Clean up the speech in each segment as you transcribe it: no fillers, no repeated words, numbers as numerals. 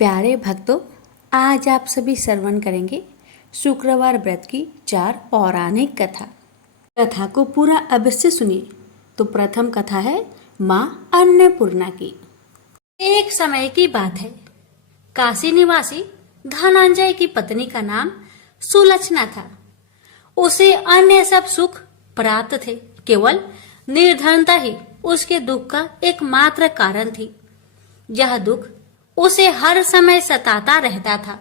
प्यारे भक्तों, आज आप सभी श्रवण करेंगे शुक्रवार व्रत की 4 पौराणिक कथा को पूरा अवश्य सुनिए। तो प्रथम कथा है माँ अन्नपूर्णा की। एक समय की बात है, काशी निवासी धनंजय की पत्नी का नाम सुलक्षणा था। उसे अन्य सब सुख प्राप्त थे, केवल निर्धनता ही उसके दुख का एकमात्र कारण थी। यह दुख उसे हर समय सताता रहता था।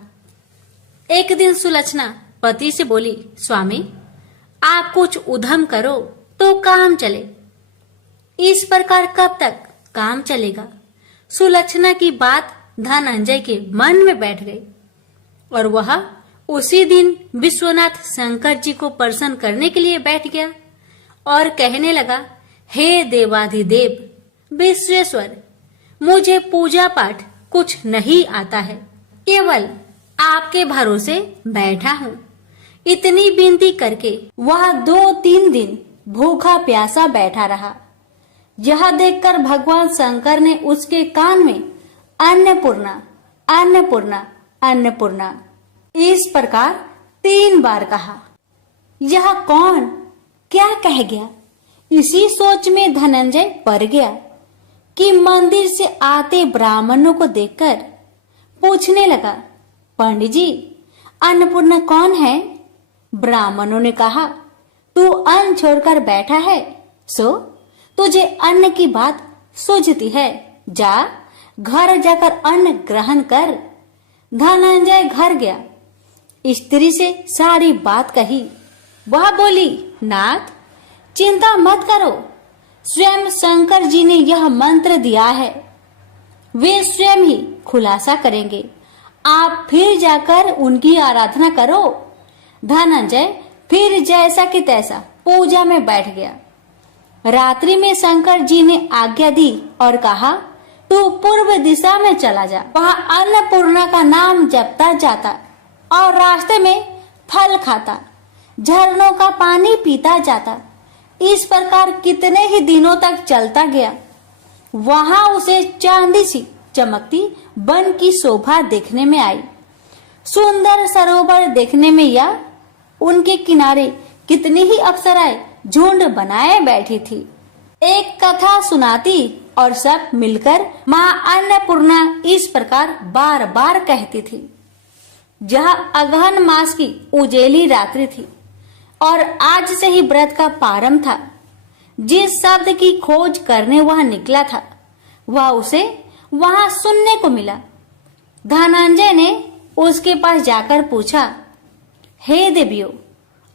एक दिन सुलक्षणा पति से बोली, स्वामी, आप कुछ उद्यम करो तो काम चले। इस प्रकार कब तक काम चलेगा? सुलक्षणा की बात धनंजय के मन में बैठ गई और वह उसी दिन विश्वनाथ शंकर जी को प्रसन्न करने के लिए बैठ गया और कहने लगा, हे देवाधिदेव विश्वेश्वर, मुझे पूजा पाठ कुछ नहीं आता है, केवल आपके भरोसे बैठा हूँ। इतनी विनती करके वह 2-3 दिन भूखा प्यासा बैठा रहा। यह देखकर भगवान शंकर ने उसके कान में अन्नपूर्णा अन्नपूर्णा अन्नपूर्णा इस प्रकार 3 बार कहा। यह कौन क्या कह गया? इसी सोच में धनंजय पड़ गया कि मंदिर से आते ब्राह्मणों को देखकर पूछने लगा, पंडित जी, अन्नपूर्णा कौन है? ब्राह्मणों ने कहा, तू अन्न छोड़कर बैठा है, सो तुझे अन्न की बात सूझती है, जा घर जाकर अन्न ग्रहण कर। धनंजय घर गया, स्त्री से सारी बात कही। वह बोली, नाथ, चिंता मत करो, स्वयं शंकर जी ने यह मंत्र दिया है, वे स्वयं ही खुलासा करेंगे, आप फिर जाकर उनकी आराधना करो। धनंजय फिर जैसा कि तैसा पूजा में बैठ गया। रात्रि में शंकर जी ने आज्ञा दी और कहा, तू पूर्व दिशा में चला जा, वहां अन्नपूर्णा का नाम जपता जाता और रास्ते में फल खाता, झरनों का पानी पीता जाता। इस प्रकार कितने ही दिनों तक चलता गया। वहां उसे चांदी सी चमकती वन की शोभा देखने में आई। सुंदर सरोवर देखने में या उनके किनारे कितनी ही अप्सराएं झुंड बनाए बैठी थी। एक कथा सुनाती और सब मिलकर माँ अन्नपूर्णा इस प्रकार बार बार कहती थी। जहाँ अगहन मास की उजेली रात्रि थी और आज से ही व्रत का प्रारंभ था। जिस शब्द की खोज करने वह निकला था, वह उसे वहां सुनने को मिला। धनंजय ने उसके पास जाकर पूछा, हे देवियों,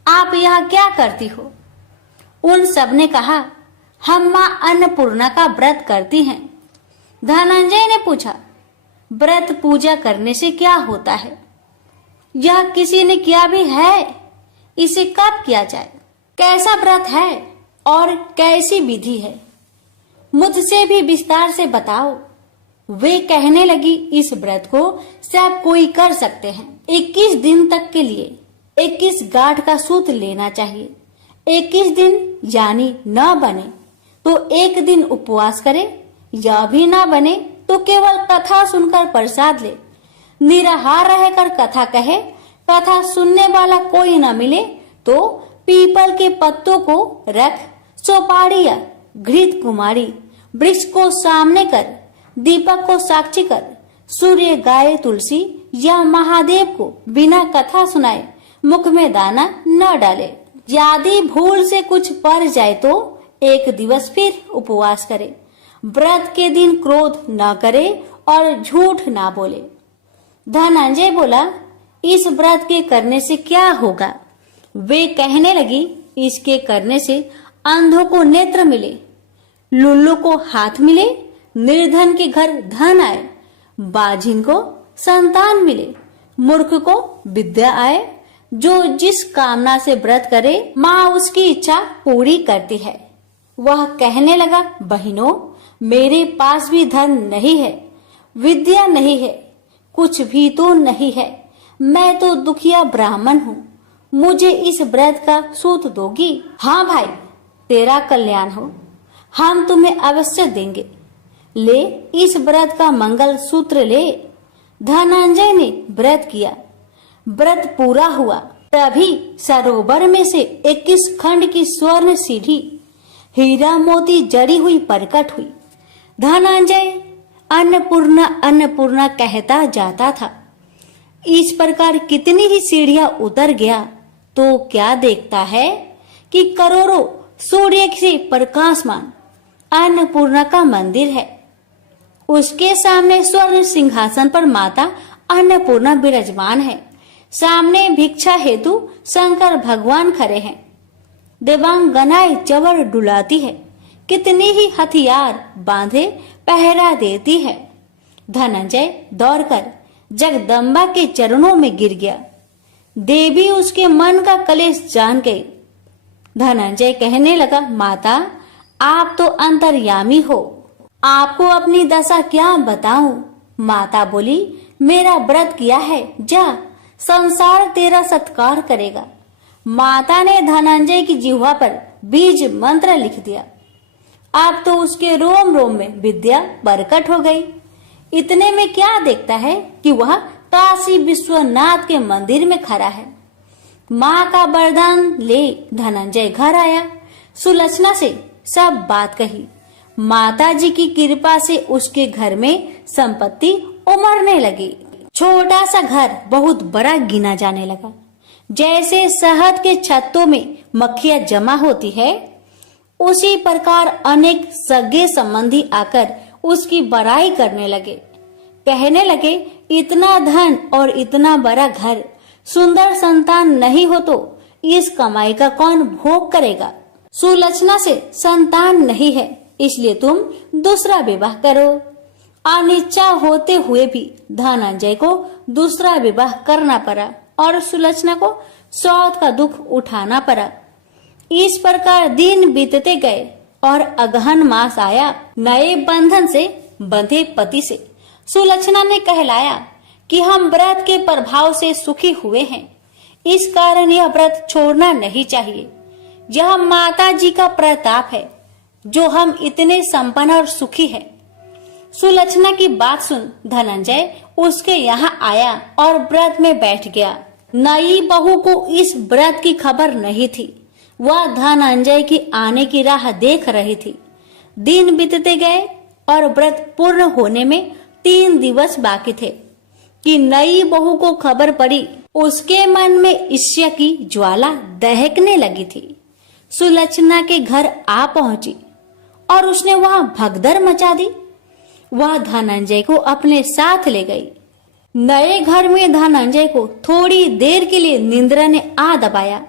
आप यहाँ क्या करती हो? उन सब ने कहा, हम माँ अन्नपूर्णा का व्रत करती हैं। धनंजय ने पूछा, व्रत पूजा करने से क्या होता है? यह किसी ने किया भी है? इसे कब किया जाए? कैसा व्रत है और कैसी विधि है? मुझसे भी विस्तार से बताओ। वे कहने लगी, इस व्रत को सब कोई कर सकते हैं। 21 दिन तक के लिए 21 गांठ का सूत लेना चाहिए। 21 दिन यानी न बने तो 1 दिन उपवास करे, या भी न बने तो केवल कथा सुनकर प्रसाद ले। निराहार रहकर कथा कहे, कथा सुनने वाला कोई न मिले तो पीपल के पत्तों को रख, सुपारी या घृत कुमारी वृक्ष को सामने कर, दीपक को साक्षी कर, सूर्य, गाय, तुलसी या महादेव को बिना कथा सुनाए मुख में दाना न डाले। यदि भूल से कुछ पड़ जाए तो 1 दिवस फिर उपवास करे। व्रत के दिन क्रोध न करे और झूठ न बोले। धनंजय बोला, इस व्रत के करने से क्या होगा? वे कहने लगी, इसके करने से अंधों को नेत्र मिले, लुल्लू को हाथ मिले, निर्धन के घर धन आए, बाझिन को संतान मिले, मूर्ख को विद्या आए। जो जिस कामना से व्रत करे, माँ उसकी इच्छा पूरी करती है। वह कहने लगा, बहनों, मेरे पास भी धन नहीं है, विद्या नहीं है, कुछ भी तो नहीं है। मैं तो दुखिया ब्राह्मण हूँ, मुझे इस व्रत का सूत दोगी? हाँ भाई, तेरा कल्याण हो, हम तुम्हें अवश्य देंगे। ले, इस व्रत का मंगल सूत्र ले। धनंजय ने व्रत किया। व्रत पूरा हुआ तभी सरोवर में से 21 खंड की स्वर्ण सीढ़ी हीरा मोती जड़ी हुई प्रकट हुई। धनंजय अन्नपूर्णा अन्नपूर्णा कहता जाता था। इस प्रकार कितनी ही सीढ़ियां उतर गया तो क्या देखता है कि करोड़ों सूर्य से प्रकाशमान अन्नपूर्णा का मंदिर है। उसके सामने स्वर्ण सिंहासन पर माता अन्नपूर्णा विराजमान है। सामने भिक्षा हेतु शंकर भगवान खड़े हैं। देवांगनाएं चवर डुलाती है। कितनी ही हथियार बांधे पहरा देती है। धनंजय दौड़कर जगदम्बा के चरणों में गिर गया। देवी उसके मन का कलेश जान गई। धनंजय कहने लगा, माता आप तो अंतर्यामी हो, आपको अपनी दशा क्या बताऊं। माता बोली, मेरा व्रत किया है, जा संसार तेरा सत्कार करेगा। माता ने धनंजय की जिह्वा पर बीज मंत्र लिख दिया। अब तो उसके रोम रोम में विद्या प्रकट हो गई। इतने में क्या देखता है कि वह काशी विश्वनाथ के मंदिर में खड़ा है। माँ का वरदान ले धनंजय घर आया। सुलक्षणा से सब बात कही। माता जी की कृपा से उसके घर में संपत्ति उमड़ने लगी। छोटा सा घर बहुत बड़ा गिना जाने लगा। जैसे शहद के छत्तों में मक्खियां जमा होती है, उसी प्रकार अनेक सगे संबंधी आकर उसकी बड़ाई करने लगे। कहने लगे, इतना धन और इतना बड़ा घर, सुंदर संतान नहीं हो तो इस कमाई का कौन भोग करेगा। सुलक्षणा से संतान नहीं है, इसलिए तुम दूसरा विवाह करो। अनिच्छा होते हुए भी धनंजय को दूसरा विवाह करना पड़ा और सुलक्षणा को सौत का दुख उठाना पड़ा। इस प्रकार दिन बीतते गए और अगहन मास आया। नए बंधन से बंधे पति से सुलक्षणा ने कहलाया कि हम व्रत के प्रभाव से सुखी हुए हैं, इस कारण यह व्रत छोड़ना नहीं चाहिए। यह माता जी का प्रताप है जो हम इतने संपन्न और सुखी हैं। सुलक्षणा की बात सुन धनंजय उसके यहाँ आया और व्रत में बैठ गया। नई बहू को इस व्रत की खबर नहीं थी। वह धनंजय की आने की राह देख रही थी। दिन बीतते गए और व्रत पूर्ण होने में 3 दिवस बाकी थे कि नई बहू को खबर पड़ी। उसके मन में ईर्ष्या की ज्वाला दहकने लगी थी। सुलक्षणा के घर आ पहुंची और उसने वहां भगदड़ मचा दी। वह धनंजय को अपने साथ ले गई। नए घर में धनंजय को थोड़ी देर के लिए निंद्रा ने आ दबाया।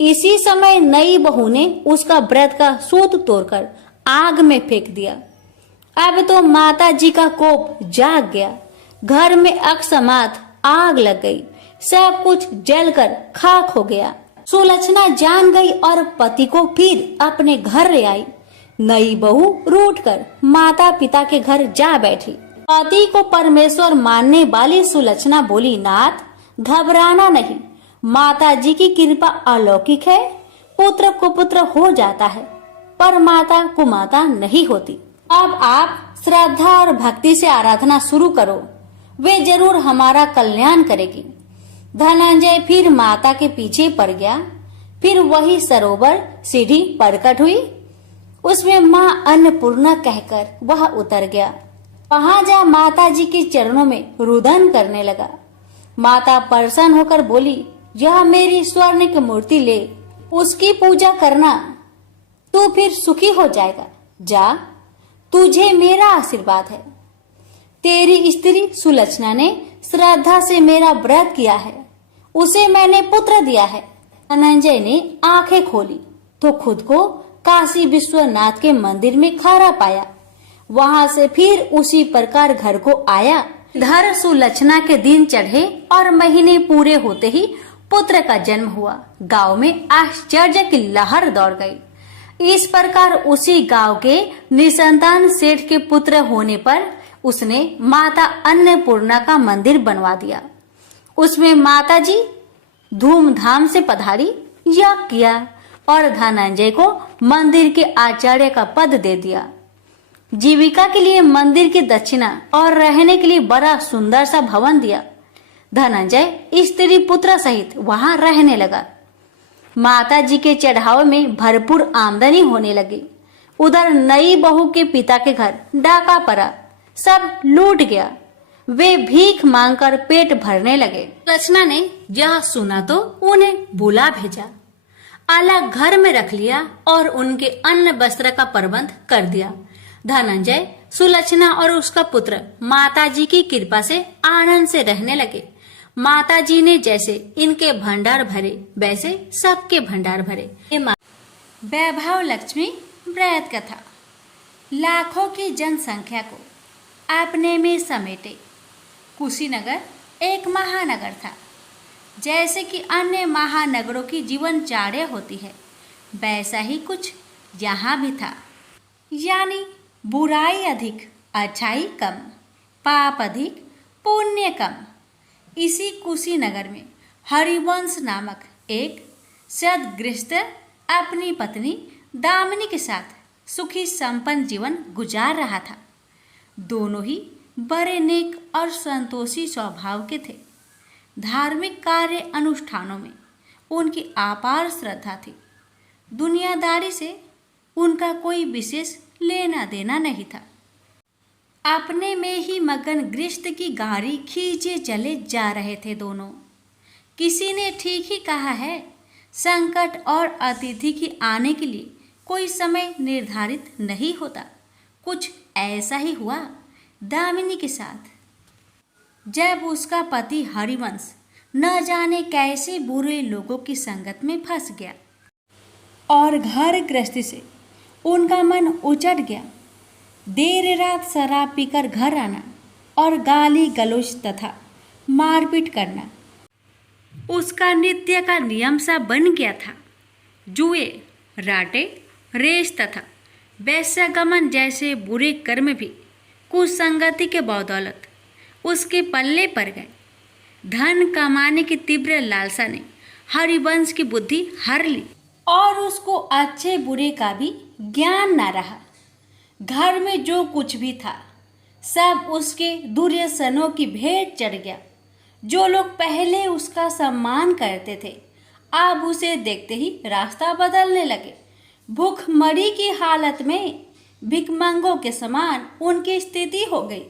इसी समय नई बहू ने उसका व्रत का सूत तोड़कर आग में फेंक दिया। अब तो माता जी का कोप जाग गया। घर में अकस्मात आग लग गई। सब कुछ जलकर खाक हो गया। सुलक्षणा जान गई और पति को फिर अपने घर ले आई। नई बहू रूठकर माता पिता के घर जा बैठी। पति को परमेश्वर मानने वाली सुलक्षणा बोली, नाथ घबराना नहीं, माता जी की कृपा अलौकिक है। पुत्र कुपुत्र हो जाता है पर माता कुमाता नहीं होती। अब आप श्रद्धा और भक्ति से आराधना शुरू करो, वे जरूर हमारा कल्याण करेगी। धनंजय फिर माता के पीछे पड़ गया। फिर वही सरोवर सीढ़ी प्रकट हुई। उसमें माँ अन्नपूर्णा कहकर वह उतर गया। वहां जा माता जी के चरणों में रुदन करने लगा। माता प्रसन्न होकर बोली, यह मेरी स्वर्ण की मूर्ति ले, उसकी पूजा करना, तू फिर सुखी हो जाएगा। जा, तुझे मेरा आशीर्वाद है। तेरी स्त्री सुलक्षणा ने श्रद्धा से मेरा व्रत किया है, उसे मैंने पुत्र दिया है। धनंजय ने आंखें खोली तो खुद को काशी विश्वनाथ के मंदिर में खड़ा पाया। वहां से फिर उसी प्रकार घर को आया। धर सुलक्षणा के दिन चढ़े और महीने पूरे होते ही पुत्र का जन्म हुआ। गांव में आश्चर्य की लहर दौड़ गई। इस प्रकार उसी गांव के निसंतान सेठ के पुत्र होने पर उसने माता अन्नपूर्णा का मंदिर बनवा दिया। उसमें माता जी धूमधाम से पधारी, यज्ञ किया और धनंजय को मंदिर के आचार्य का पद दे दिया। जीविका के लिए मंदिर की दक्षिणा और रहने के लिए बड़ा सुंदर सा भवन दिया। धनंजय स्त्री पुत्र सहित वहां रहने लगा। माता जी के चढ़ावे में भरपूर आमदनी होने लगी। उधर नई बहू के पिता के घर डाका पड़ा, सब लूट गया। वे भीख मांगकर पेट भरने लगे। रचना ने यह सुना तो उन्हें बुला भेजा, अलग घर में रख लिया और उनके अन्न वस्त्र का प्रबंध कर दिया। धनंजय, सुलक्षणा और उसका पुत्र माताजी की कृपा से आनंद से रहने लगे। माताजी ने जैसे इनके भंडार भरे वैसे सबके भंडार भरे। वैभव लक्ष्मी व्रत कथा। लाखों की जनसंख्या को अपने में समेटे कुशीनगर एक महानगर था। जैसे कि अन्य महानगरों की जीवनचर्या होती है, वैसा ही कुछ यहाँ भी था। यानी बुराई अधिक, अच्छाई कम, पाप अधिक, पुण्य कम। इसी कुशीनगर में हरिवंश नामक एक सद्गृहस्थ अपनी पत्नी दामिनी के साथ सुखी संपन्न जीवन गुजार रहा था। दोनों ही बड़े नेक और संतोषी स्वभाव के थे। धार्मिक कार्य अनुष्ठानों में उनकी अपार श्रद्धा थी। दुनियादारी से उनका कोई विशेष लेना देना नहीं था। अपने में ही मगन गृहस्थ की गाड़ी खींचे चले जा रहे थे दोनों। किसी ने ठीक ही कहा है, संकट और अतिथि की आने के लिए कोई समय निर्धारित नहीं होता। कुछ ऐसा ही हुआ दामिनी के साथ। जब उसका पति हरिवंश न जाने कैसे बुरे लोगों की संगत में फंस गया और घर गृहस्थी से उनका मन उचट गया। देर रात शराब पीकर घर आना और गाली गलौज तथा मारपीट करना उसका नित्य का नियम सा बन गया था। जुए, राटे, रेस तथा वैश्यगमन जैसे बुरे कर्म भी कुसंगति के बदौलत उसके पल्ले पड़ गए। धन कमाने की तीव्र लालसा ने हरिवंश की बुद्धि हर ली और उसको अच्छे बुरे का भी ज्ञान न रहा। घर में जो कुछ भी था सब उसके दुर्व्यसनों की भेंट चढ़ गया। जो लोग पहले उसका सम्मान करते थे अब उसे देखते ही रास्ता बदलने लगे। भूखमरी की हालत में भिखमंगों के समान उनकी स्थिति हो गई।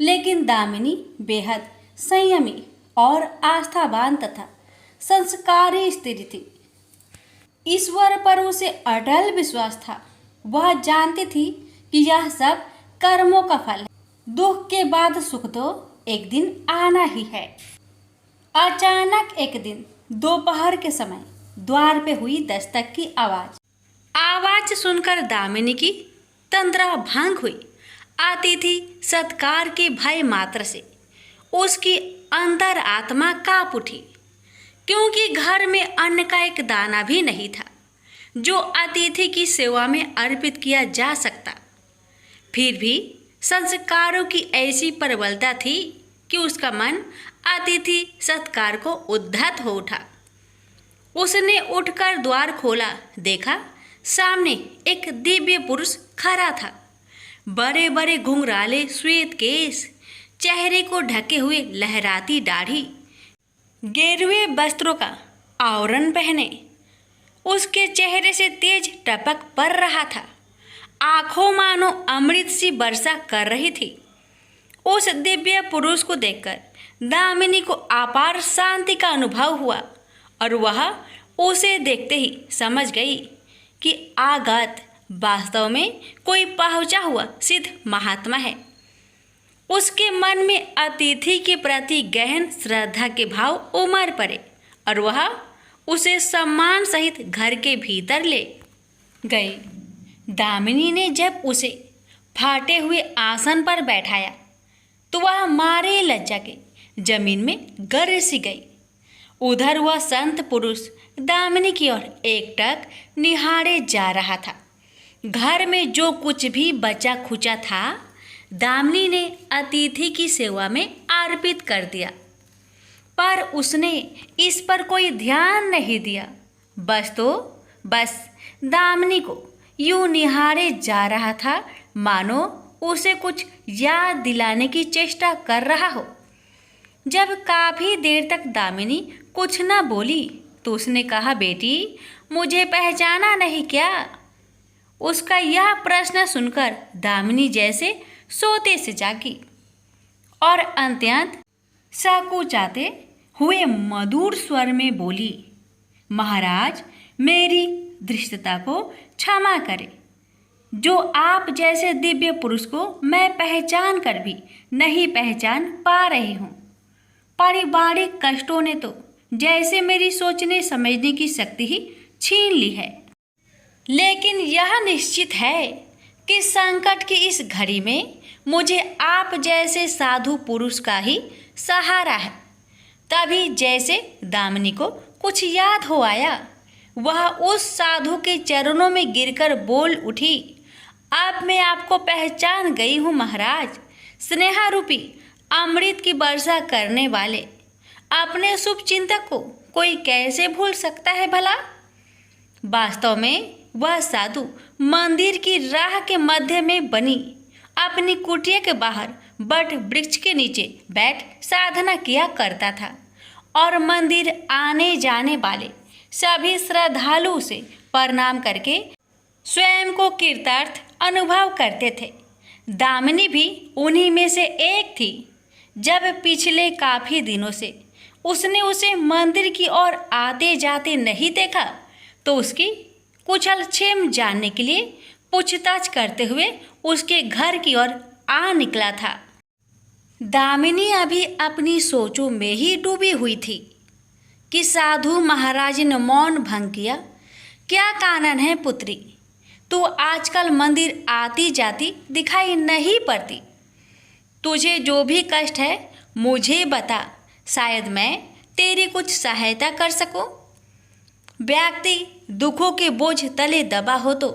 लेकिन दामिनी बेहद संयमी और आस्थावान तथा संस्कारी स्त्री थी। ईश्वर पर उसे अटल विश्वास था। वह जानती थी कि यह सब कर्मों का फल है। दुख के बाद सुख तो एक दिन आना ही है। अचानक एक दिन दोपहर के समय द्वार पे हुई दस्तक की आवाज सुनकर दामिनी की तंद्रा भंग हुई। अतिथि सत्कार के भय मात्र से उसकी अंतर आत्मा कांप उठी, क्योंकि घर में अन्न का एक दाना भी नहीं था जो अतिथि की सेवा में अर्पित किया जा सकता। फिर भी संस्कारों की ऐसी प्रबलता थी कि उसका मन अतिथि सत्कार को उद्धत हो उठा। उसने उठकर द्वार खोला, देखा सामने एक दिव्य पुरुष खड़ा था। बड़े बड़े घुंघराले श्वेत केश, चेहरे को ढके हुए लहराती दाढ़ी, गेरुए वस्त्रों का आवरण पहने उसके चेहरे से तेज टपक पड़ रहा था। आंखों मानो अमृत सी वर्षा कर रही थी। उस दिव्य पुरुष को देखकर दामिनी को अपार शांति का अनुभव हुआ और वह उसे देखते ही समझ गई कि आगत वास्तव में कोई पहुंचा हुआ सिद्ध महात्मा है। उसके मन में अतिथि के प्रति गहन श्रद्धा के भाव उमड़ पड़े और वह उसे सम्मान सहित घर के भीतर ले गई। दामिनी ने जब उसे फाटे हुए आसन पर बैठाया तो वह मारे लज्जा के जमीन में गिर सी गई। उधर वह संत पुरुष दामिनी की ओर एकटक निहारे जा रहा था। घर में जो कुछ भी बचा खुचा था दामिनी ने अतिथि की सेवा में अर्पित कर दिया, पर उसने इस पर कोई ध्यान नहीं दिया। बस दामिनी को यूं निहारे जा रहा था मानो उसे कुछ याद दिलाने की चेष्टा कर रहा हो। जब काफी देर तक दामिनी कुछ न बोली तो उसने कहा, बेटी मुझे पहचाना नहीं क्या? उसका यह प्रश्न सुनकर दामिनी जैसे सोते से जागी और अत्यंत संकुचाते हुए मधुर स्वर में बोली, महाराज मेरी धृष्टता को क्षमा करें। जो आप जैसे दिव्य पुरुष को मैं पहचान कर भी नहीं पहचान पा रही हूँ। पारिवारिक कष्टों ने तो जैसे मेरी सोचने समझने की शक्ति ही छीन ली है। लेकिन यह निश्चित है कि संकट की इस घड़ी में मुझे आप जैसे साधु पुरुष का ही सहारा है। तभी जैसे दामिनी को कुछ याद हो आया, वह उस साधु के चरणों में गिरकर बोल उठी, अब मैं आपको पहचान गई हूँ महाराज। स्नेहारूपी अमृत की वर्षा करने वाले अपने शुभ चिंतक को कोई कैसे भूल सकता है भला? वास्तव में वह साधु मंदिर की राह के मध्य में बनी अपनी कुटिया के बाहर बट वृक्ष के नीचे बैठ साधना किया करता था और मंदिर आने जाने वाले सभी श्रद्धालु उसे प्रणाम करके स्वयं को कृतार्थ अनुभव करते थे। दामिनी भी उन्हीं में से एक थी। जब पिछले काफी दिनों से उसने उसे मंदिर की ओर आते जाते नहीं देखा तो उसकी कुशल क्षेम जानने के लिए पूछताछ करते हुए उसके घर की ओर आ निकला था। दामिनी अभी अपनी सोचों में ही डूबी हुई थी कि साधु महाराज ने मौन भंग किया। क्या कारण है पुत्री, तू आजकल मंदिर आती जाती दिखाई नहीं पड़ती। तुझे जो भी कष्ट है मुझे बता, शायद मैं तेरी कुछ सहायता कर सकूं। व्यक्ति दुखों के बोझ तले दबा हो तो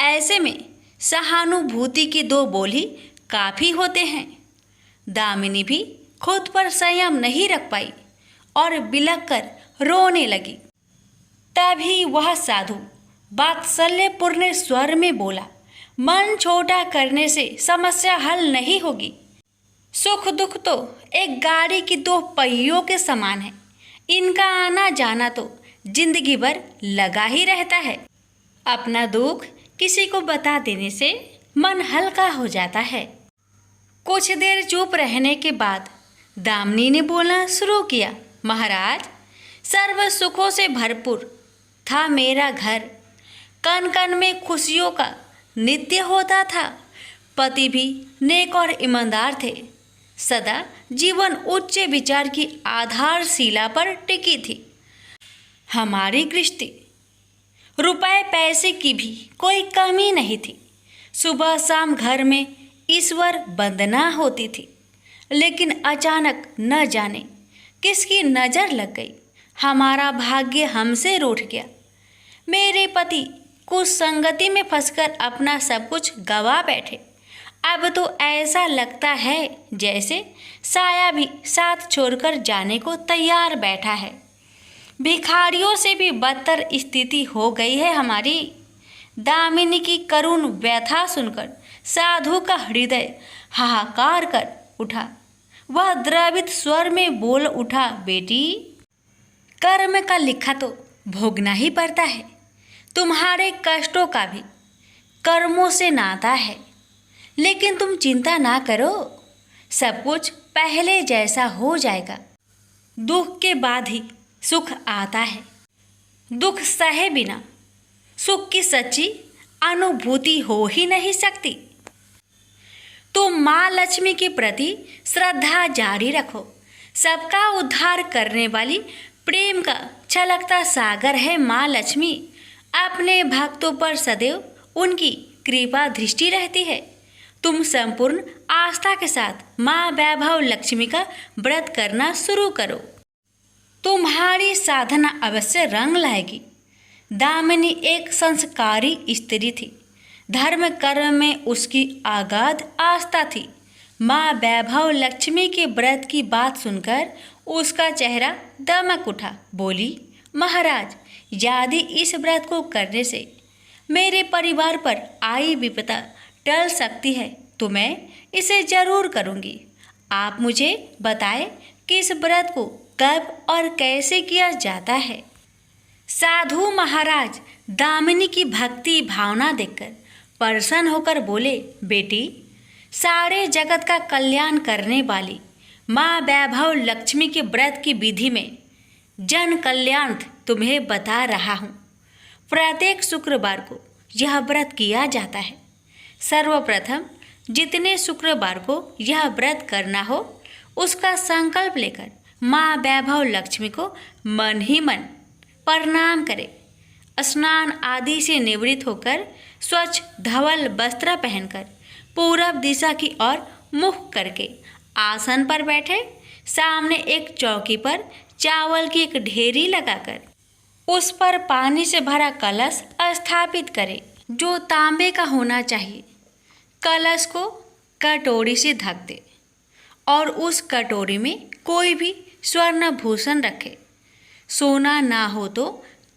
ऐसे में सहानुभूति के दो बोल ही काफ़ी होते हैं। दामिनी भी खुद पर संयम नहीं रख पाई और बिलख कर रोने लगी। तभी वह साधु वात्सल्यपूर्ण स्वर में बोला, मन छोटा करने से समस्या हल नहीं होगी। सुख दुख तो एक गाड़ी की दो पहियों के समान है। इनका आना जाना तो जिंदगी भर लगा ही रहता है। अपना दुख किसी को बता देने से मन हल्का हो जाता है। कुछ देर चुप रहने के बाद दामिनी ने बोलना शुरू किया, महाराज सर्व सुखों से भरपूर था मेरा घर। कण कण में खुशियों का नित्य होता था। पति भी नेक और ईमानदार थे। सदा जीवन उच्च विचार की आधारशिला पर टिकी थी। हमारी गृहस्थी रुपए पैसे की भी कोई कमी नहीं थी। सुबह शाम घर में ईश्वर वंदना होती थी। लेकिन अचानक न जाने किसकी नज़र लग गई, हमारा भाग्य हमसे रूठ गया। मेरे पति कुछ संगति में फंसकर अपना सब कुछ गवा बैठे। अब तो ऐसा लगता है जैसे साया भी साथ छोड़कर जाने को तैयार बैठा है। भिखारियों से भी बदतर स्थिति हो गई है हमारी। दामिनी की करुण व्यथा सुनकर साधु का हृदय हाहाकार कर उठा। वह द्रवित स्वर में बोल उठा, बेटी कर्म का लिखा तो भोगना ही पड़ता है। तुम्हारे कष्टों का भी कर्मों से नाता है। लेकिन तुम चिंता ना करो, सब कुछ पहले जैसा हो जाएगा। दुख के बाद ही सुख आता है। दुख सहे बिना सुख की सच्ची अनुभूति हो ही नहीं सकती। तुम माँ लक्ष्मी के प्रति श्रद्धा जारी रखो। सबका उद्धार करने वाली प्रेम का छलकता सागर है माँ लक्ष्मी। अपने भक्तों पर सदैव उनकी कृपा दृष्टि रहती है। तुम संपूर्ण आस्था के साथ माँ वैभव लक्ष्मी का व्रत करना शुरू करो। तुम्हारी साधना अवश्य रंग लाएगी। दामिनी एक संस्कारी स्त्री थी। धर्म कर्म में उसकी अगाध आस्था थी। माँ वैभव लक्ष्मी के व्रत की बात सुनकर उसका चेहरा दमक उठा। बोली, महाराज यदि इस व्रत को करने से मेरे परिवार पर आई विपदा टल सकती है तो मैं इसे जरूर करूँगी। आप मुझे बताएं कि इस व्रत को कब और कैसे किया जाता है। साधु महाराज दामिनी की भक्ति भावना देखकर प्रसन्न होकर बोले, बेटी, सारे जगत का कल्याण करने वाली माँ वैभव लक्ष्मी के व्रत की विधि में जन कल्याण तुम्हें बता रहा हूँ। प्रत्येक शुक्रवार को यह व्रत किया जाता है। सर्वप्रथम जितने शुक्रवार को यह व्रत करना हो उसका संकल्प लेकर माँ वैभव लक्ष्मी को मन ही मन प्रणाम करें। स्नान आदि से निवृत्त होकर स्वच्छ धवल वस्त्र पहनकर पूरब दिशा की ओर मुख करके आसन पर बैठे। सामने एक चौकी पर चावल की एक ढेरी लगाकर उस पर पानी से भरा कलश स्थापित करें जो तांबे का होना चाहिए। कलश को कटोरी से ढक दे और उस कटोरी में कोई भी स्वर्ण भूषण रखे। सोना ना हो तो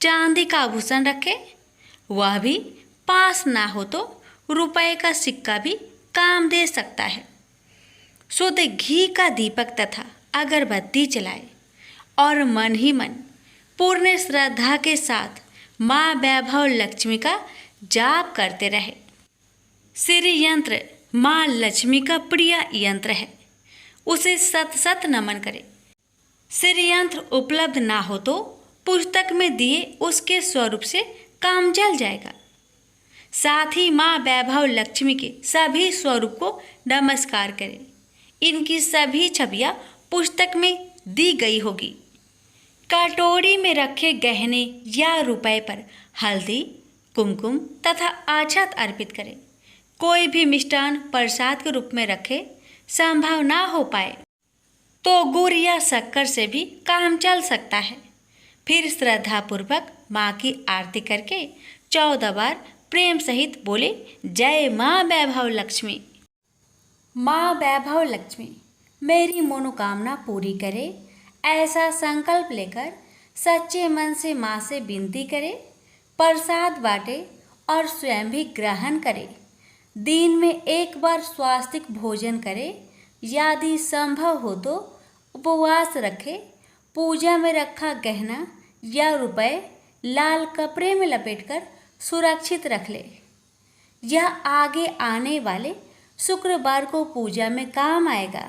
चांदी का आभूषण रखे, वह भी पास ना हो तो रुपए का सिक्का भी काम दे सकता है। शुद्ध घी का दीपक तथा अगरबत्ती जलाए और मन ही मन पूर्ण श्रद्धा के साथ माँ वैभव लक्ष्मी का जाप करते रहे। श्री यंत्र माँ लक्ष्मी का प्रिय यंत्र है, उसे सत सत नमन करें। श्री यंत्र उपलब्ध ना हो तो पुस्तक में दिए उसके स्वरूप से काम चल जाएगा। साथ ही माँ वैभव लक्ष्मी के सभी स्वरूप को नमस्कार करें। इनकी सभी छवियाँ पुस्तक में दी गई होगी। कटोरी में रखे गहने या रुपए पर हल्दी, कुमकुम तथा अक्षत अर्पित करें। कोई भी मिष्टान प्रसाद के रूप में रखे संभव ना हो पाए तो गुड़ या शक्कर से भी काम चल सकता है। फिर श्रद्धापूर्वक माँ की आरती करके 14 बार प्रेम सहित बोले, जय माँ वैभव लक्ष्मी। माँ वैभव लक्ष्मी मेरी मनोकामना पूरी करे, ऐसा संकल्प लेकर सच्चे मन से माँ से विनती करे। प्रसाद बांटे और स्वयं भी ग्रहण करे। दिन में एक बार स्वास्तिक भोजन करे। यदि संभव हो तो उपवास रखे। पूजा में रखा गहना या रुपए लाल कपड़े में लपेटकर सुरक्षित रख ले। यह आगे आने वाले शुक्रवार को पूजा में काम आएगा।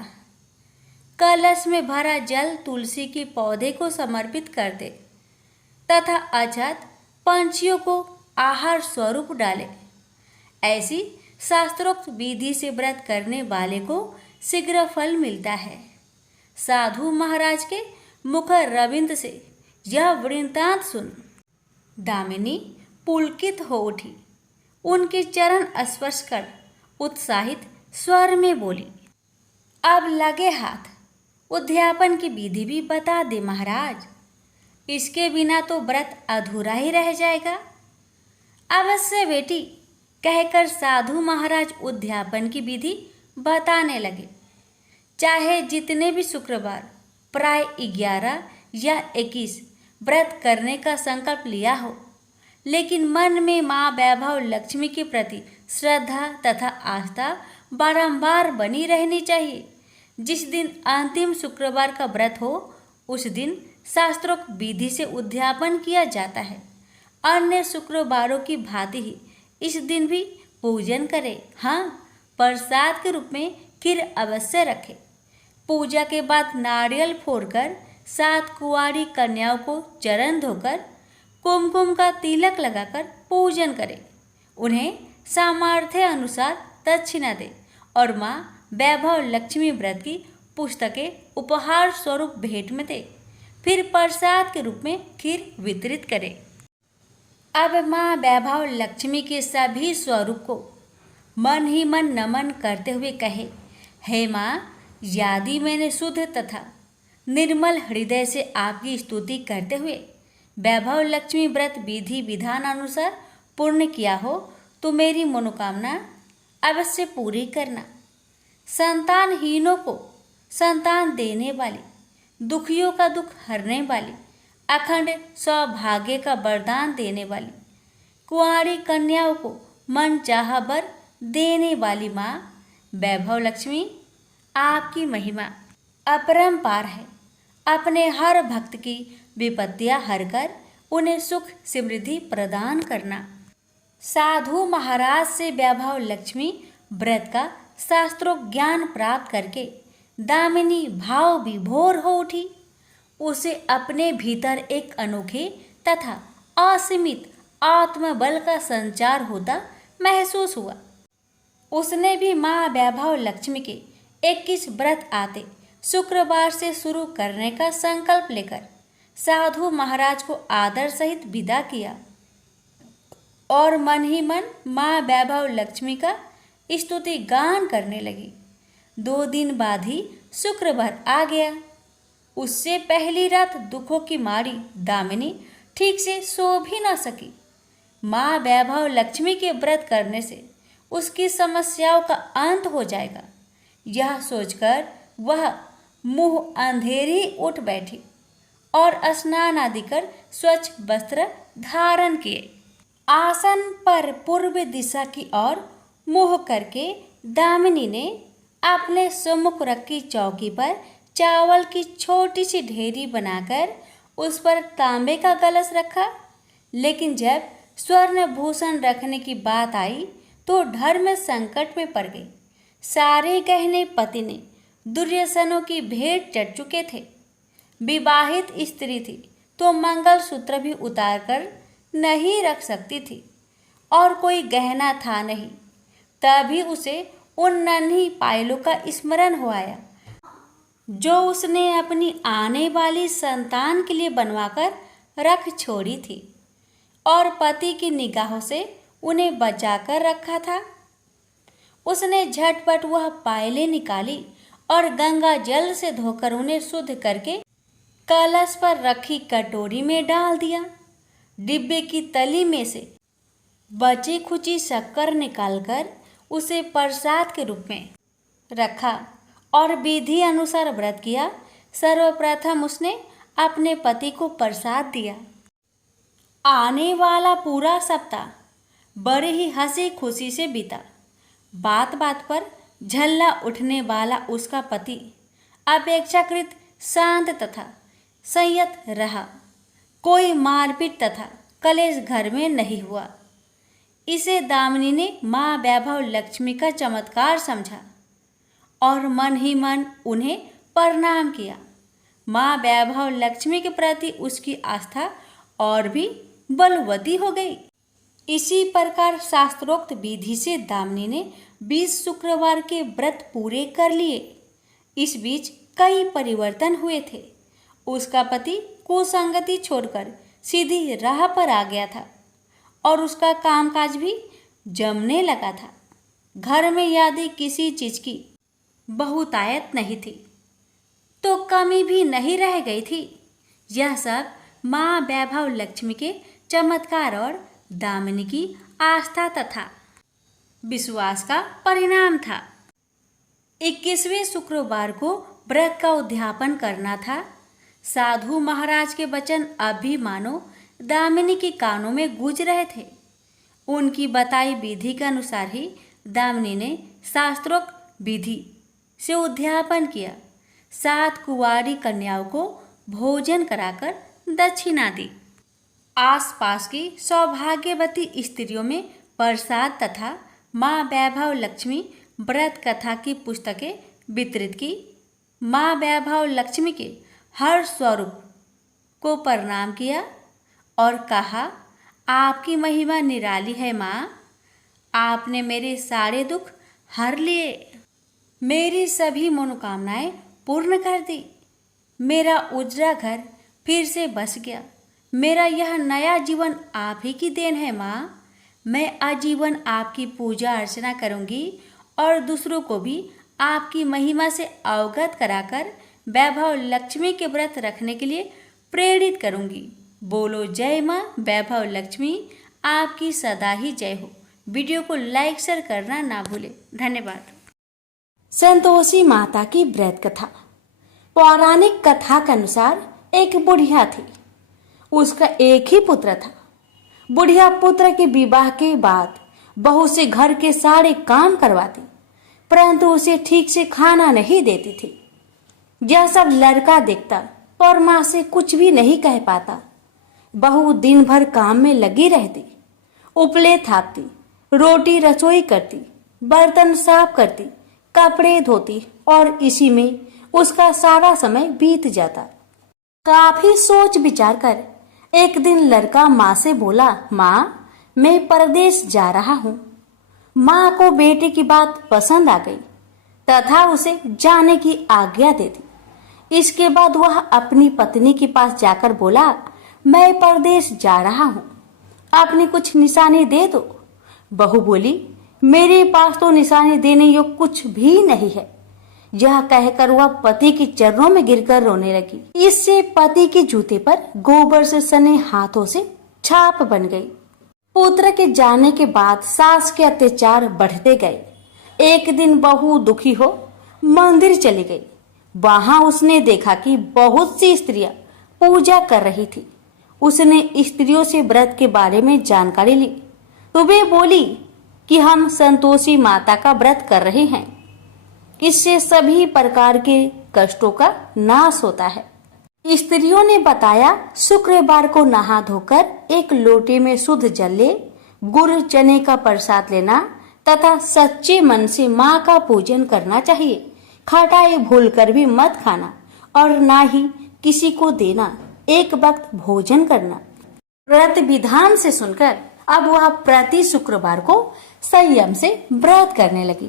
कलश में भरा जल तुलसी के पौधे को समर्पित कर दे तथा अक्षत पंछियों को आहार स्वरूप डाले। ऐसी शास्त्रोक्त विधि से व्रत करने वाले को शीघ्र फल मिलता है। साधु महाराज के मुख रविंद से यह वृत्तांत सुन दामिनी पुलकित हो उठी। उनके चरण स्पर्श कर उत्साहित स्वर में बोली, अब लगे हाथ उद्यापन की विधि भी बता दे महाराज। इसके बिना तो व्रत अधूरा ही रह जाएगा। अवश्य बेटी, कहकर साधु महाराज उद्यापन की विधि बताने लगे। चाहे जितने भी शुक्रवार प्राय 11 या 21 व्रत करने का संकल्प लिया हो, लेकिन मन में माँ वैभव लक्ष्मी के प्रति श्रद्धा तथा आस्था बारंबार बनी रहनी चाहिए। जिस दिन अंतिम शुक्रवार का व्रत हो उस दिन शास्त्रोक्त विधि से उद्यापन किया जाता है। अन्य शुक्रवारों की भांति ही इस दिन भी पूजन करें। हाँ, प्रसाद के रूप में खीर अवश्य रखें। पूजा के बाद नारियल फोड़कर 7 कुंवारी कन्याओं को चरण धोकर कुमकुम का तिलक लगाकर पूजन करें। उन्हें सामर्थ्य अनुसार दक्षिणा दें और माँ वैभव लक्ष्मी व्रत की पुस्तकें उपहार स्वरूप भेंट में दें। फिर प्रसाद के रूप में खीर वितरित करें। अब माँ वैभव लक्ष्मी के सभी स्वरूप को मन ही मन नमन करते हुए कहे, हे माँ, यदि मैंने शुद्ध तथा निर्मल हृदय से आपकी स्तुति करते हुए वैभव लक्ष्मी व्रत विधि विधान अनुसार पूर्ण किया हो तो मेरी मनोकामना अवश्य पूरी करना। संतानहीनों को संतान देने वाली, दुखियों का दुख हरने वाली, अखंड सौभाग्य का वरदान देने वाली, कुंवारी कन्याओं को मन चाहा वर देने वाली माँ वैभव लक्ष्मी, आपकी महिमा अपरंपार है। अपने हर भक्त की विपत्तियां हरकर उन्हें सुख समृद्धि प्रदान करना। साधु महाराज से वैभव लक्ष्मी व्रत का शास्त्रोक्त ज्ञान प्राप्त करके दामिनी भाव विभोर हो उठी। उसे अपने भीतर एक अनोखे तथा असीमित आत्मबल का संचार होता महसूस हुआ। उसने भी माँ वैभव लक्ष्मी के 21 व्रत आते शुक्रवार से शुरू करने का संकल्प लेकर साधु महाराज को आदर सहित विदा किया और मन ही मन माँ वैभव लक्ष्मी का स्तुति गान करने लगी। 2 दिन बाद ही शुक्रवार आ गया। उससे पहली रात दुखों की मारी दामिनी ठीक से सो भी न सकी। माँ वैभव लक्ष्मी के व्रत करने से उसकी समस्याओं का अंत हो जाएगा, यह सोचकर वह मुंह अंधेरी उठ बैठी और स्नान आदि कर स्वच्छ वस्त्र धारण किए। आसन पर पूर्व दिशा की ओर मुंह करके दामिनी ने अपने सम्मुख रखी चौकी पर चावल की छोटी सी ढेरी बनाकर उस पर तांबे का कलश रखा। लेकिन जब स्वर्ण भूषण रखने की बात आई तो धर्म संकट में पड़ गई। सारे गहने पति ने दुर्योधनों की भेंट चढ़ चुके थे। विवाहित स्त्री थी तो मंगलसूत्र भी उतार कर नहीं रख सकती थी और कोई गहना था नहीं। तभी उसे उन नन्ही पायलों का स्मरण हो आया जो उसने अपनी आने वाली संतान के लिए बनवाकर रख छोड़ी थी और पति की निगाहों से उन्हें बचाकर रखा था। उसने झटपट वह पायलें निकाली और गंगा जल से धोकर उन्हें शुद्ध करके कलश पर रखी कटोरी में डाल दिया। डिब्बे की तली में से बची खुची शक्कर निकालकर उसे प्रसाद के रूप में रखा और विधि अनुसार व्रत किया। सर्वप्रथम उसने अपने पति को प्रसाद दिया। आने वाला पूरा सप्ताह बड़े ही हंसी खुशी से बीता। बात बात पर झल्ला उठने वाला उसका पति अपेक्षाकृत शांत तथा संयत रहा। कोई मारपीट तथा कलेश घर में नहीं हुआ। इसे दामिनी ने माँ वैभव लक्ष्मी का चमत्कार समझा और मन ही मन उन्हें प्रणाम किया। माँ वैभव लक्ष्मी के प्रति उसकी आस्था और भी बलवती हो गई। इसी प्रकार शास्त्रोक्त विधि से दामिनी ने 20 शुक्रवार के व्रत पूरे कर लिए। इस बीच कई परिवर्तन हुए थे। उसका पति कुसंगति छोड़कर सीधी राह पर आ गया था और उसका कामकाज भी जमने लगा था। घर में यदि किसी चीज की बहुतायत नहीं थी तो कमी भी नहीं रह गई थी। यह सब माँ वैभव लक्ष्मी के चमत्कार और दामिनी की आस्था तथा विश्वास का परिणाम था। 21वें शुक्रवार को व्रत का उद्यापन करना था। साधु महाराज के वचन अभी मानो दामिनी के कानों में गूंज रहे थे। उनकी बताई विधि के अनुसार ही दामिनी ने शास्त्रोक्त विधि से उद्यापन किया। 7 कुंवारी कन्याओं को भोजन कराकर दक्षिणा दी। आसपास की सौभाग्यवती स्त्रियों में प्रसाद तथा माँ वैभव लक्ष्मी व्रत कथा की पुस्तकें वितरित की। माँ वैभव लक्ष्मी के हर स्वरूप को प्रणाम किया और कहा, आपकी महिमा निराली है माँ। आपने मेरे सारे दुख हर लिए, मेरी सभी मनोकामनाएं पूर्ण कर दी। मेरा उजड़ा घर फिर से बस गया। मेरा यह नया जीवन आप ही की देन है माँ। मैं आजीवन आपकी पूजा अर्चना करूँगी और दूसरों को भी आपकी महिमा से अवगत कराकर वैभव लक्ष्मी के व्रत रखने के लिए प्रेरित करूँगी। बोलो जय माँ वैभव लक्ष्मी, आपकी सदा ही जय हो। वीडियो को लाइक शेयर करना ना भूले। धन्यवाद। संतोषी माता की व्रत कथा। पौराणिक कथा के अनुसार एक बुढ़िया थी। उसका एक ही पुत्र था। बुढ़िया पुत्र के विवाह के बाद बहू से घर के सारे काम करवाती, परंतु उसे ठीक से खाना नहीं देती थी। यह सब लड़का देखता और माँ से कुछ भी नहीं कह पाता। बहू दिन भर काम में लगी रहती, उपले थापती, रोटी रसोई करती, बर्तन साफ करती, कपड़े धोती और इसी में उसका सारा समय बीत जाता। काफी सोच विचार कर एक दिन लड़का माँ से बोला, माँ मैं परदेश जा रहा हूँ। माँ को बेटे की बात पसंद आ गई तथा उसे जाने की आज्ञा दे दी। इसके बाद वह अपनी पत्नी के पास जाकर बोला, मैं परदेश जा रहा हूँ, आपने कुछ निशानी दे दो। बहू बोली, मेरे पास तो निशानी देने योग्य कुछ भी नहीं है। यह कहकर वह पति के चरणों में गिरकर रोने लगी। इससे पति के जूते पर गोबर से सने हाथों से छाप बन गई। पुत्र के जाने के बाद सास के अत्याचार बढ़ते गए। एक दिन बहू दुखी हो मंदिर चली गई। वहां उसने देखा कि बहुत सी स्त्रियां पूजा कर रही थी। उसने स्त्रियों से व्रत के बारे में जानकारी ली तो वे बोली कि हम संतोषी माता का व्रत कर रहे हैं, इससे सभी प्रकार के कष्टों का नाश होता है। स्त्रियों ने बताया, शुक्रवार को नहा धोकर एक लोटे में शुद्ध जल ले, गुड़ चने का प्रसाद लेना तथा सच्चे मन से माँ का पूजन करना चाहिए। खटाई भूलकर भी मत खाना और ना ही किसी को देना। एक वक्त भोजन करना। व्रत विधान से सुनकर अब वह प्रति शुक्रवार को संयम से व्रत करने लगी।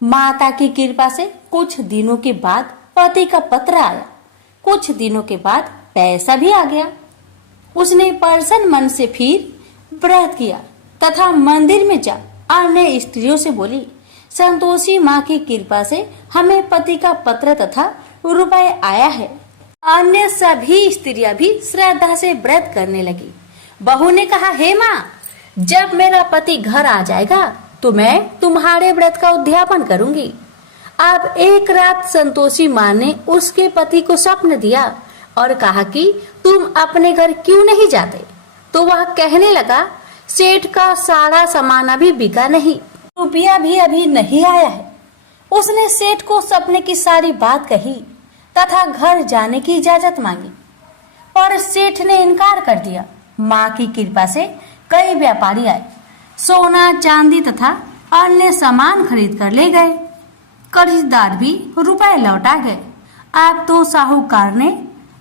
माता की कृपा से कुछ दिनों के बाद पति का पत्र आया। कुछ दिनों के बाद पैसा भी आ गया। उसने प्रसन्न मन से फिर व्रत किया तथा मंदिर में जा अन्य स्त्रियों से बोली, संतोषी माँ की कृपा से हमें पति का पत्र तथा रुपए आया है। अन्य सभी स्त्रियां भी श्रद्धा से व्रत करने लगी। बहू ने कहा, हे माँ, जब मेरा पति घर आ जाएगा तो मैं तुम्हारे व्रत का उद्यापन करूंगी। अब एक रात संतोषी माँ ने उसके पति को स्वप्न दिया और कहा कि तुम अपने घर क्यों नहीं जाते। तो वह कहने लगा, सेठ का सारा सामान अभी बिका नहीं, रुपया भी अभी नहीं आया है। उसने सेठ को सपने की सारी बात कही तथा घर जाने की इजाजत मांगी, पर सेठ ने इनकार कर दिया। माँ की कृपा से कई व्यापारी आए, सोना चांदी तथा अन्य सामान खरीद कर ले गए। कर्जदार भी रुपए लौटा गए। अब तो साहूकार ने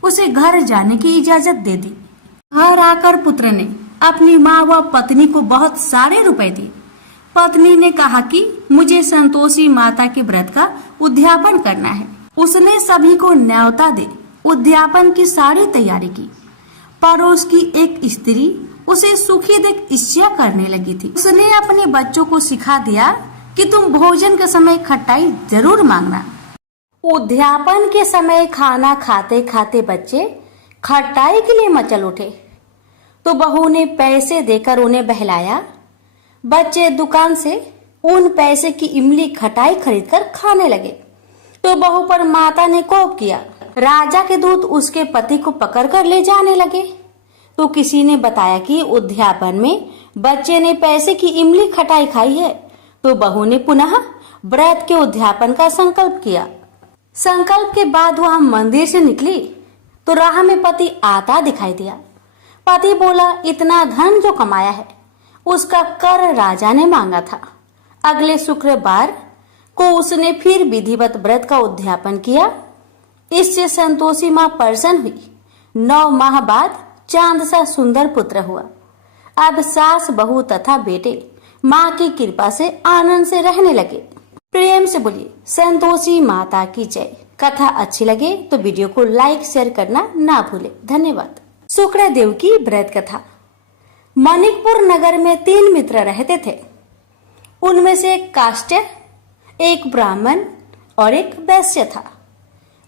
उसे घर जाने की इजाजत दे दी। घर आकर पुत्र ने अपनी माँ व पत्नी को बहुत सारे रुपए दिए। पत्नी ने कहा कि मुझे संतोषी माता के व्रत का उद्यापन करना है। उसने सभी को न्योता दे उद्यापन की सारी तैयारी की। पड़ोस की एक स्त्री उसे सुखी देख ईर्ष्या करने लगी थी। उसने अपने बच्चों को सिखा दिया कि तुम भोजन के समय खटाई जरूर मांगना। उद्यापन के समय खाना खाते खाते बच्चे खटाई के लिए मचल उठे तो बहू ने पैसे देकर उन्हें बहलाया। बच्चे दुकान से उन पैसे की इमली खटाई खरीदकर खाने लगे तो बहू पर माता ने कोप किया। राजा के दूत उसके पति को पकड़कर ले जाने लगे तो किसी ने बताया कि उद्यापन में बच्चे ने पैसे की इमली खटाई खाई है। तो बहू ने पुनः व्रत के उद्यापन का संकल्प किया। संकल्प के बाद वह मंदिर से निकली तो राह में पति आता दिखाई दिया। पति बोला, इतना धन जो कमाया है उसका कर राजा ने मांगा था। अगले शुक्रवार को उसने फिर विधिवत व्रत का उद्यापन किया। इससे संतोषी माँ प्रसन्न हुई। 9 माह बाद चांद सा सुंदर पुत्र हुआ। अब सास बहू तथा बेटे माँ की कृपा से आनंद से रहने लगे। प्रेम से बोलिए संतोषी माता की जय। कथा अच्छी लगे तो वीडियो को लाइक शेयर करना ना भूले। धन्यवाद। शुक्रदेव की व्रत कथा। मणिकपुर नगर में 3 मित्र रहते थे। उनमें से एक काष्ट, एक ब्राह्मण और एक वैश्य था।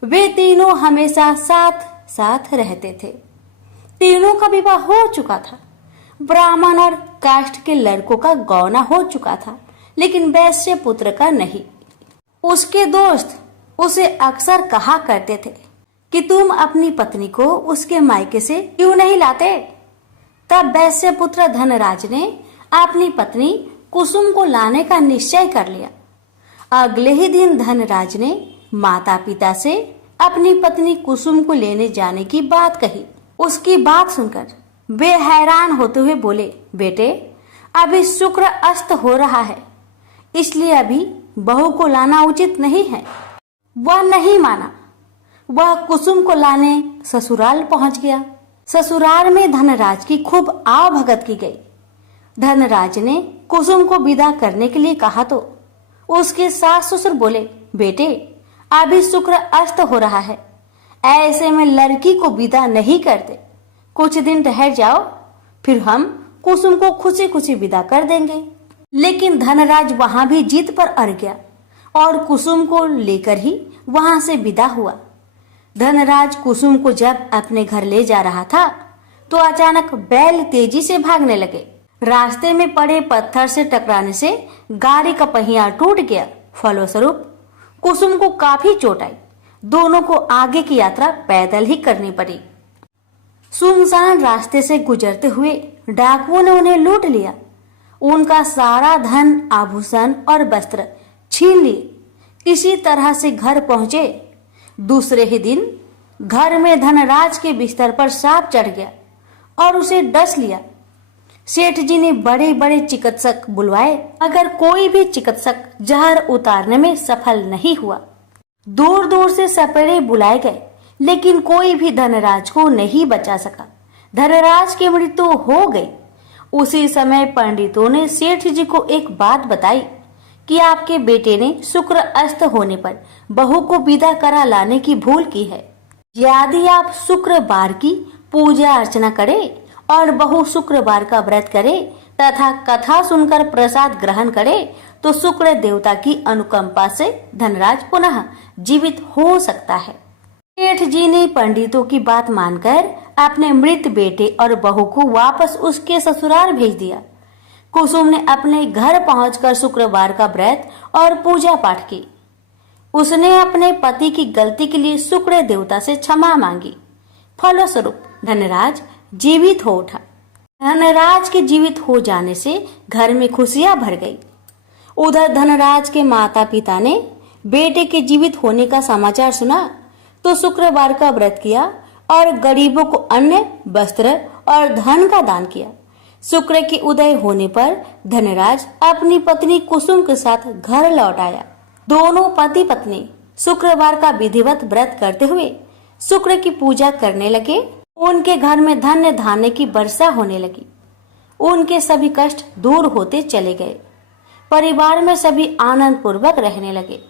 वे तीनों हमेशा साथ साथ रहते थे। तीनों का विवाह हो चुका था। ब्राह्मण और काष्ट के लड़कों का गौना हो चुका था, लेकिन वैश्य पुत्र का नहीं। उसके दोस्त उसे अक्सर कहा करते थे कि तुम अपनी पत्नी को उसके मायके से क्यों नहीं लाते। तब वैश्य पुत्र धनराज ने अपनी पत्नी कुसुम को लाने का निश्चय कर लिया। अगले ही दिन धनराज ने माता पिता से अपनी पत्नी कुसुम को लेने जाने की बात कही। उसकी बात सुनकर वे हैरान होते हुए बोले, बेटे अभी शुक्र अस्त हो रहा है, इसलिए अभी बहू को लाना उचित नहीं है। वह नहीं माना। वह कुसुम को लाने ससुराल पहुंच गया। ससुराल में धनराज की खूब आव भगत की गई। धनराज ने कुसुम को विदा करने के लिए कहा तो उसके सास ससुर बोले, बेटे अभी शुक्र अस्त हो रहा है, ऐसे में लड़की को विदा नहीं करते। कुछ दिन ठहर जाओ, फिर हम कुसुम को खुशी खुशी विदा कर देंगे। लेकिन धनराज वहां भी जीत पर अड़ गया और कुसुम को लेकर ही वहां से विदा हुआ। धनराज कुसुम को जब अपने घर ले जा रहा था तो अचानक बैल तेजी से भागने लगे। रास्ते में पड़े पत्थर से टकराने से गाड़ी का पहिया टूट गया। फलस्वरूप कुसुम को काफी चोट आई। दोनों को आगे की यात्रा पैदल ही करनी पड़ी। सुनसान रास्ते से गुजरते हुए डाकुओं ने उन्हें लूट लिया। उनका सारा धन, आभूषण और वस्त्र छीन लिए। किसी तरह से घर पहुंचे। दूसरे ही दिन घर में धनराज के बिस्तर पर सांप चढ़ गया और उसे डस लिया। सेठ जी ने बड़े बड़े चिकित्सक बुलवाए, मगर कोई भी चिकित्सक जहर उतारने में सफल नहीं हुआ। दूर दूर से सपेरे बुलाए गए, लेकिन कोई भी धनराज को नहीं बचा सका। धनराज की मृत्यु हो गई। उसी समय पंडितों ने सेठ जी को एक बात बताई कि आपके बेटे ने शुक्र अस्त होने पर बहू को विदा करा लाने की भूल की है। यदि आप शुक्रवार की पूजा अर्चना करें और बहू शुक्रवार का व्रत करे तथा कथा सुनकर प्रसाद ग्रहण करे तो शुक्र देवता की अनुकंपा से धनराज पुनः जीवित हो सकता है। सेठ जी ने पंडितों की बात मानकर अपने मृत बेटे और बहू को वापस उसके ससुराल भेज दिया। कुसुम ने अपने घर पहुंचकर शुक्रवार का व्रत और पूजा पाठ की। उसने अपने पति की गलती के लिए शुक्र देवता से क्षमा मांगी। फलस्वरूप धनराज जीवित हो उठा। धनराज के जीवित हो जाने से घर में खुशियां भर गई। उधर धनराज के माता पिता ने बेटे के जीवित होने का समाचार सुना तो शुक्रवार का व्रत किया और गरीबों को अन्न, वस्त्र और धन का दान किया। शुक्र के उदय होने पर धनराज अपनी पत्नी कुसुम के साथ घर लौट आया। दोनों पति पत्नी शुक्रवार का विधिवत व्रत करते हुए शुक्र की पूजा करने लगे। उनके घर में धन्य धान्य की वर्षा होने लगी। उनके सभी कष्ट दूर होते चले गए। परिवार में सभी आनंद पूर्वक रहने लगे।